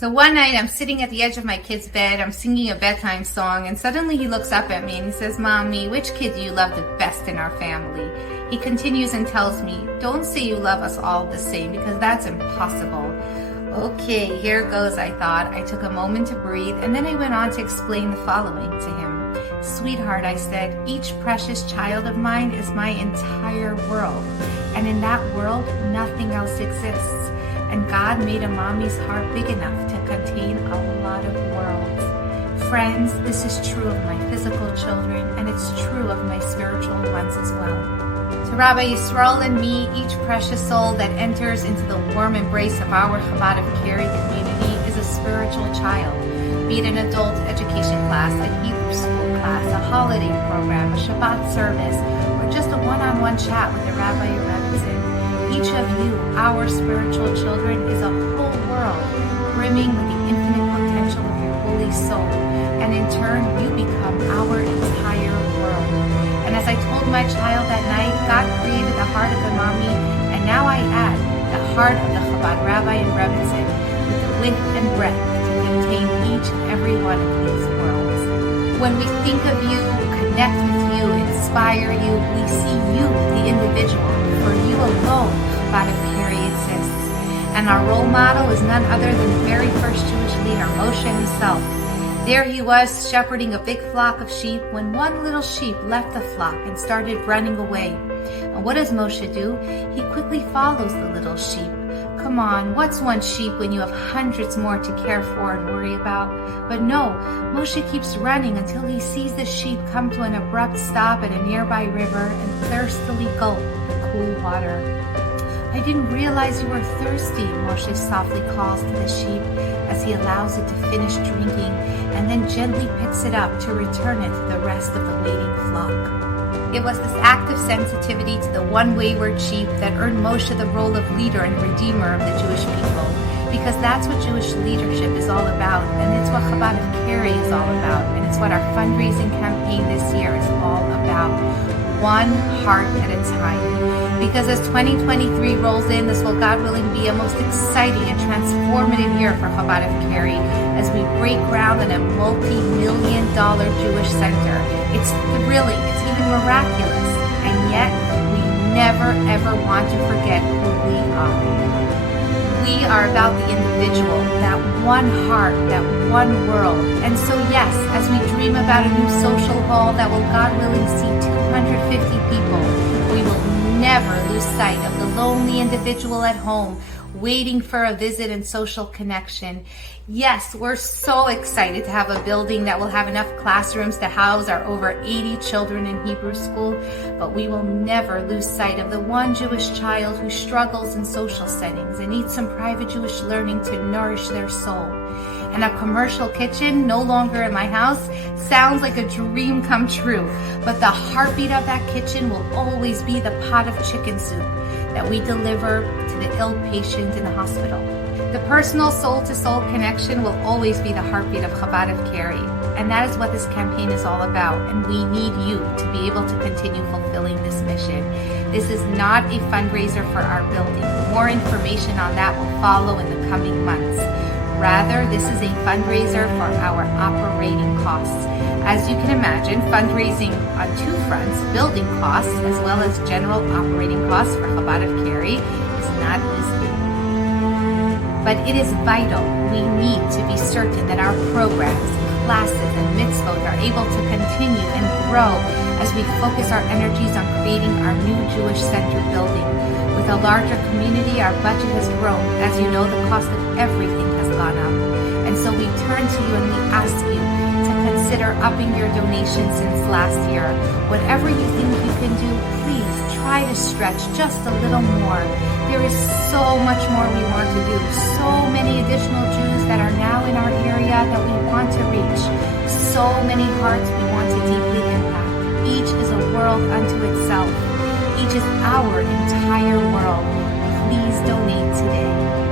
So one night I'm sitting at the edge of my kid's bed, I'm singing a bedtime song, and suddenly he looks up at me and he says, "Mommy, which kid do you love the best in our family?" He continues and tells me, "Don't say you love us all the same because that's impossible." Okay, here goes, I thought. I took a moment to breathe and then I went on to explain the following to him. "Sweetheart," I said, "each precious child of mine is my entire world. And in that world, nothing else exists. And God made a mommy's heart big enough to contain a lot of worlds." Friends, this is true of my physical children, and it's true of my spiritual ones as well. To Rabbi Yisrael and me, each precious soul that enters into the warm embrace of our Chabad of Cary community is a spiritual child, be it an adult education class, a Hebrew school class, a holiday program, a Shabbat service, or just a one-on-one chat with a rabbi or rebbitzin. Each of you, our spiritual children, is a whole world brimming with the infinite potential of your holy soul, and in turn, you become our entire world. And as I told my child that night, God created the heart of the mommy, and now I add the heart of the Chabad rabbi and rebbitzin with the width and breadth to contain each and every one of these worlds. When we think of you, connect with you, inspire you, we see you, the individual. For you alone, Chabad of Cary exists. And our role model is none other than the very first Jewish leader, Moshe himself. There he was, shepherding a big flock of sheep, when one little sheep left the flock and started running away. And what does Moshe do? He quickly follows the little sheep. Come on, what's one sheep when you have hundreds more to care for and worry about? But no, Moshe keeps running until he sees the sheep come to an abrupt stop at a nearby river and thirstily gulp the cool water. "I didn't realize you were thirsty," Moshe softly calls to the sheep as he allows it to finish drinking and then gently picks it up to return it to the rest of the waiting flock. It was this act of sensitivity to the one wayward sheep that earned Moshe the role of leader and redeemer of the Jewish people, because that's what Jewish leadership is all about, and it's what Chabad of Cary is all about, and it's what our fundraising campaign this year is all about. One heart at a time. Because as 2023 rolls in, this will, God willing, be a most exciting and transformative year for Chabad of Cary as we break ground on a multi-million-dollar Jewish center. It's thrilling, it's even miraculous, and yet we never ever want to forget who we are. We are about the individual, that one heart, that one world. And so yes, as we dream about a new social hall that will, God willing, see 250 people, we will never lose sight of the lonely individual at home waiting for a visit and social connection. Yes, we're so excited to have a building that will have enough classrooms to house our over 80 children in Hebrew school, but we will never lose sight of the one Jewish child who struggles in social settings and needs some private Jewish learning to nourish their soul. And a commercial kitchen, no longer in my house, sounds like a dream come true, but the heartbeat of that kitchen will always be the pot of chicken soup that we deliver to the ill patient in the hospital. The personal soul-to-soul connection will always be the heartbeat of Chabad of Cary, and that is what this campaign is all about, and we need you to be able to continue fulfilling this mission. This is not a fundraiser for our building. More information on that will follow in the coming months. Rather, this is a fundraiser for our operating costs. As you can imagine, fundraising on two fronts, building costs as well as general operating costs for Chabad of Cary, is not easy. But it is vital. We need to be certain that our programs, classes, and mitzvot are able to continue and grow as we focus our energies on creating our new Jewish Center building. With a larger community, our budget has grown. As you know, the cost of everything has gone up. And so we turn to you and we ask you to consider upping your donation since last year. Whatever you think you can do, please try to stretch just a little more. There is so much more we want to do. So many additional Jews that are now in our area that we want to reach. So many hearts we want to deeply impact. Each is a world unto itself. Each is our entire world. Please donate today.